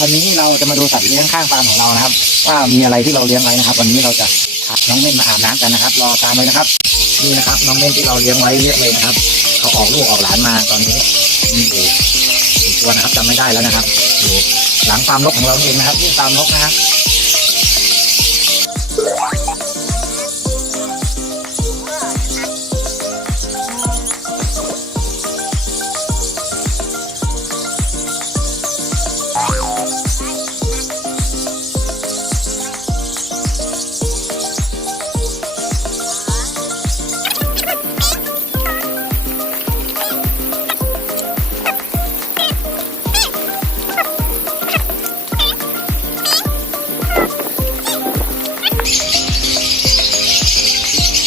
วันนี้เราจะมาดูสัตว์เลี้ยงข้างฟาร์มของเรานะครับ ว่ามีอะไรที่เราเลี้ยงไว้นะครับ วันนี้เราจะพาน้องเม่นมาอาบน้ำกันนะครับ รอตามเลยนะครับ นี่นะครับ น้องเม่นที่เราเลี้ยงไว้เยอะเลยนะครับ เขาออกลูกออกหลานมาตอนนี้มีอยู่กี่ตัวนะครับจำไม่ได้แล้วนะครับอยู่หลังฟาร์มนกของเราเองนะครับที่ฟาร์มนกนะครับ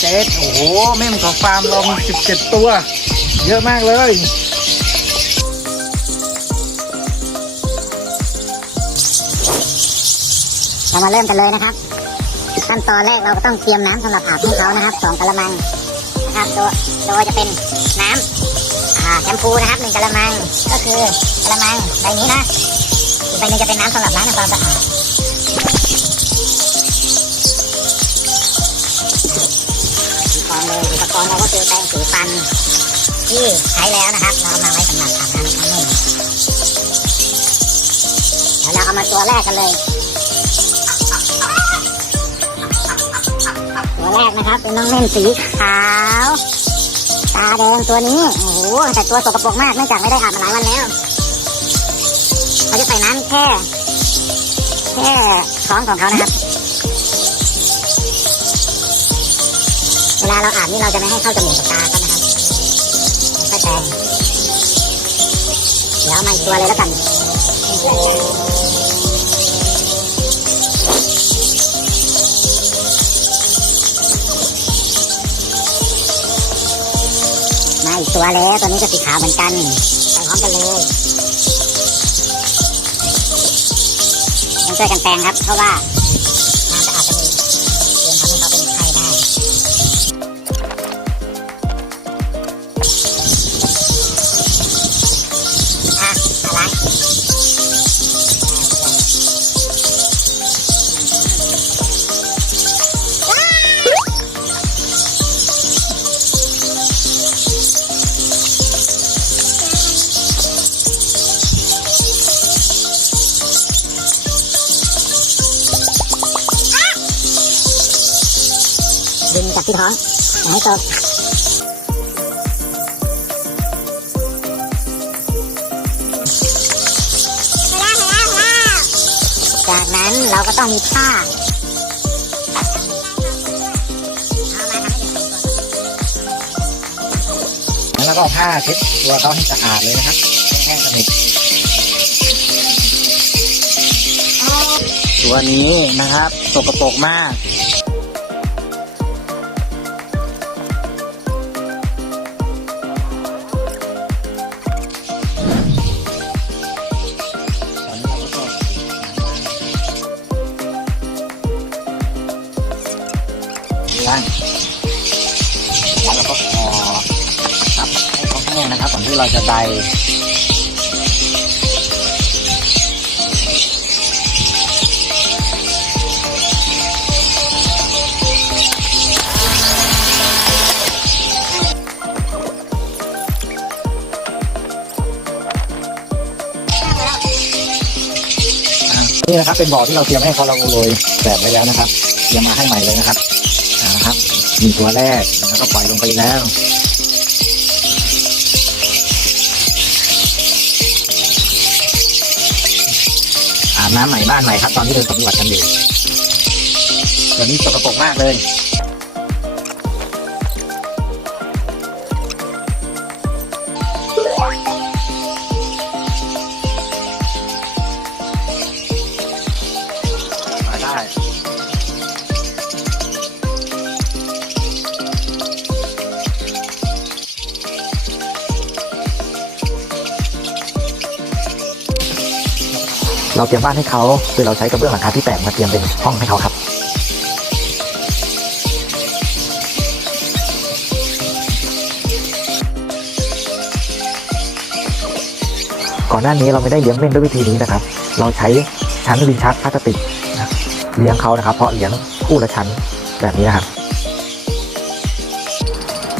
เจ็ดโอ้โหแม่มของฟาร์มเรามีสิบเจ็ดตัว เยอะมากเลยเรามาเริ่มกันเลยนะครับ ขั้นตอนแรกเราก็ต้องเตรียมน้ำสำหรับอาบให้เขานะครับสองกะละมังนะครับโดยโดยจะเป็นน้ำแชมพูนะครับหนึ่งกะละมังก็คือกะละมังใบนี้นะอีกใบนึงจะเป็นน้ำสำหรับล้างทำความสะอาด เลยอุปกรณ์เราก็คือแปรงสีฟัน ที่ใช้แล้วนะครับ เราเอามาไว้สำหรับอาน้ำให้เขาเดี๋ยวเราเอามาตัวแรกกันเลย ตัวแรกนะครับเป็นน้องเม่นสีขาว ตาแดงตัวนี้โอ้โหแต่ตัวสกปรกมากเนื่องจากไม่ได้อาบมาหลายวันแล้วเขาจะใส่น้ำแค่แค่ท้องของเขานะครับ ลาเราอาบนี่เราจะไม่ให้เข้าจมูกกับตาเขานะครับค่อยแปรงเดี๋ยวมาอีกตัวเลยแล้วกันมาอีกตัวแล้วตัวนี้ก็สีขาวเหมือนกันไปพร้อมกันเลยต้องช่วยกันแปลงครับเพราะว่า จากที่ท้องอย่าให้ตกจากนั้นเราก็ต้องมีผ้าแล้วก็เอาผ้าเช็ดตัวเขาให้สะอาดเลยนะครับแห้งสนิทตัวนี้นะครับสกปรกมาก ล้างแล้วเราก็พอซับให้เขาแห้งนะครับก่อนที่เราจะไดนี่นะครับเป็นบ่อที่เราเตรียมให้เขาเราโรยแบบไว้แล้วนะครับเตรียมมาให้ใหม่เลยนะครับ นะครับ มีตัวแรกแล้วก็ปล่อยลงไปแล้วอาบน้ำใหม่บ้านใหม่ครับ ตอนที่เดินสำรวจกันอยู่ตัวนี้สกปรกมากเลย เราเตรียมบ้านให้เขาคือเราใช้กระเบื้องหลังคาที่แตกมาเตรียมเป็นห้องให้เขาครับก่อนหน้านี้เราไม่ได้เลี้ยงเม่นด้วยวิธีนี้นะครับ เราใช้ชั้นลิ้นชักพลาสติกนะเลี้ยงเขานะครับ เพราะเลี้ยงคู่ละชั้นแบบนี้นะครับ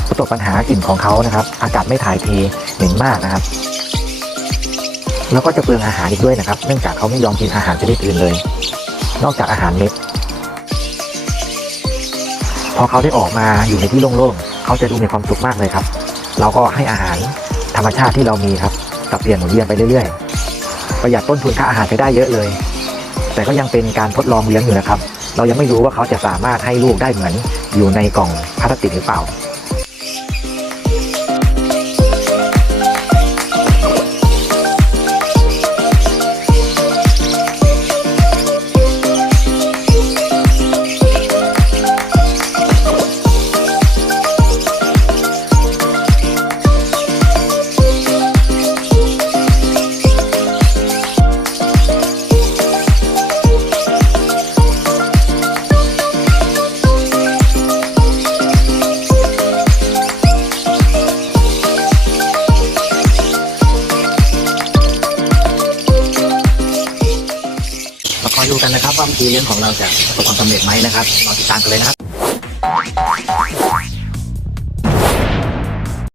ประสบปัญหากลิ่นของเขานะครับ อากาศไม่ถ่ายเทเหม็นมากนะครับ แล้วก็จะเปลืองอาหารอีกด้วยนะครับ เนื่องจากเขาไม่ยอมกินอาหารชนิดอื่นเลย นอกจากอาหารเม็ด พอเขาได้ออกมาอยู่ในที่โล่งๆเขาจะดูมีความสุขมากเลยครับ เราก็ให้อาหารธรรมชาติที่เรามีครับกับเปลี่ยนหมุนเวียนไปเรื่อยๆ ประหยัดต้นทุนค่าอาหารไปได้เยอะเลย แต่ก็ยังเป็นการทดลองเลี้ยงอยู่นะครับ เรายังไม่รู้ว่าเขาจะสามารถให้ลูกได้เหมือนอยู่ในกล่องพลาสติกหรือเปล่า ดูกันนะครับว่าวิธีเลี้ยงของเราจะประสบความสำเร็จไหมนะครับรอติดตามกันเลยนะครับ